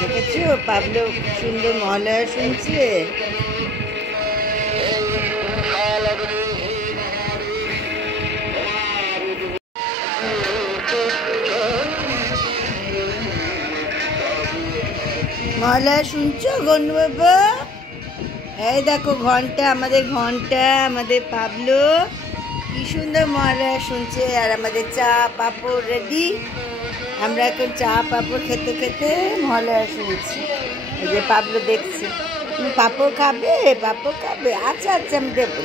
দেখেছো পাবলো সুন্দর মহালয়া শুনছে। মহালয়া শুনছো গন্ডু বাবা? এই দেখো ঘন্টা, আমাদের পাবলো কি সুন্দর মহালয়া শুনছে। আর আমাদের চা পাঁপড় রেডি। আমরা এখন চা পাঁপড় খেতে খেতে মহালয়া শুনছি। এই যে পাবলো দেখছে। তুমি পাঁপড় খাবে? আচ্ছা আমি দেবো।